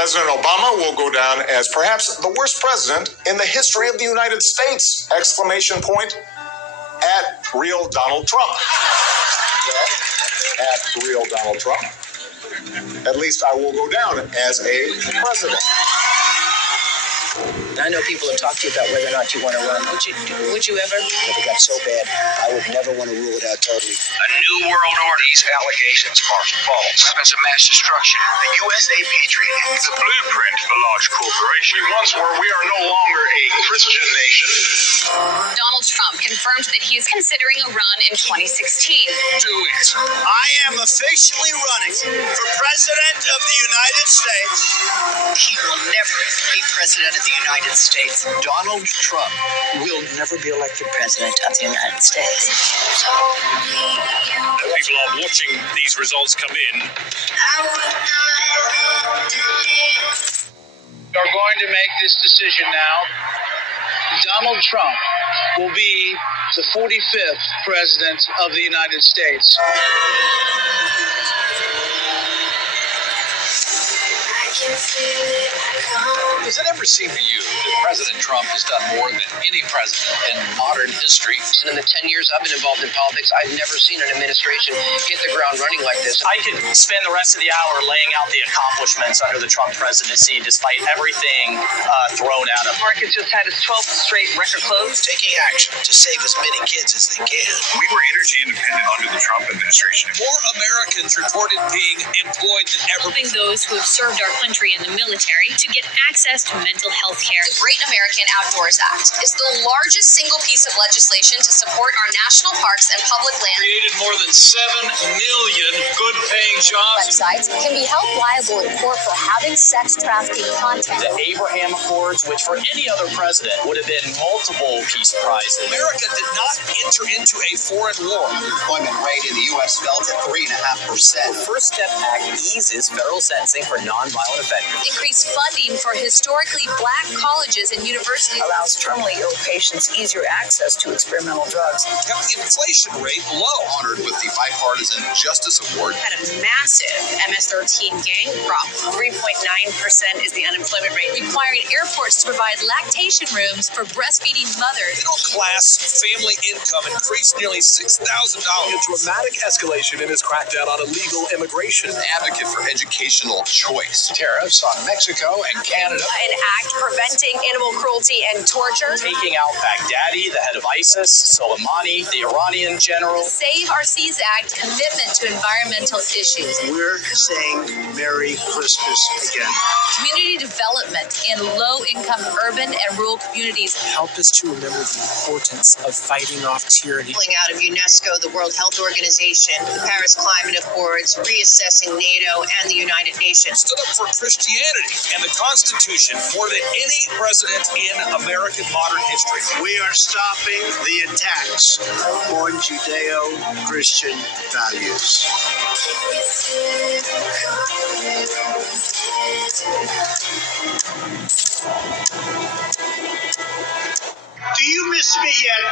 President Obama will go down as perhaps the worst president in the history of the United States! Exclamation point at real Donald Trump. At real Donald Trump. At least I will go down as a president. I know people have talked to you about whether or not you want to run. Would you ever? If it got so bad, I would never want to rule it out totally. A new world order. These allegations are false. Weapons of mass destruction. The USA Patriot Act. The blueprint for large corporations. Once where we are no longer a Christian nation. Donald Trump confirmed that he is considering a run in 2016. Do it. I am officially running for President of the United States. He will never be President of the United States. Donald Trump will never be elected President of the United States. People are watching these results come in. We're going to make this decision now. Donald Trump will be the 45th President of the United States. Does it ever seem to you that President Trump has done more than any president in modern history? In the 10 years I've been involved in politics, I've never seen an administration hit the ground running like this. I could spend the rest of the hour laying out the accomplishments under the Trump presidency, despite everything thrown at him. Market just had its 12th straight record close. Taking action to save as many kids as they can. We were energy independent under the Trump administration. More Americans reported being employed than ever. Helping those who have served our country in the military to get access to mental health care. The Great American Outdoors Act is the largest single piece of legislation to support our national parks and public land. Created more than 7 million good-paying jobs. Websites can be held liable in court for having sex trafficking content. The Abraham Accords, which for any other president would have been multiple peace prizes. America did not enter into a foreign war. The employment rate in the U.S. fell to 3.5%. The First Step Act eases federal sentencing for nonviolent offenders. Increased funding for historically black colleges and universities. Allows terminally ill patients easier access to experimental drugs. Kept the inflation rate low. Honored with the Bipartisan Justice Award. Had a massive MS-13 gang problem. 3.9% is the unemployment rate. Requiring airports to provide lactation rooms for breastfeeding mothers. Middle class family income increased nearly $6,000. A dramatic escalation in his crackdown on illegal immigration. An advocate for educational choice. Tariffs on Mexico and Canada. An act preventing animal cruelty and torture. Taking out Baghdadi, the head of ISIS, Soleimani, the Iranian general. Save Our Seas Act commitment to environmental issues. We're saying Merry Christmas again. Community development in low-income urban and rural communities. Help us to remember the importance of fighting off tyranny. Pulling out of UNESCO, the World Health Organization, the Paris Climate Accords, reassessing NATO and the United Nations. Stood up for Christianity and the Constitution more than any president in American modern history. We are stopping the attacks on Judeo-Christian values. Do you miss me yet?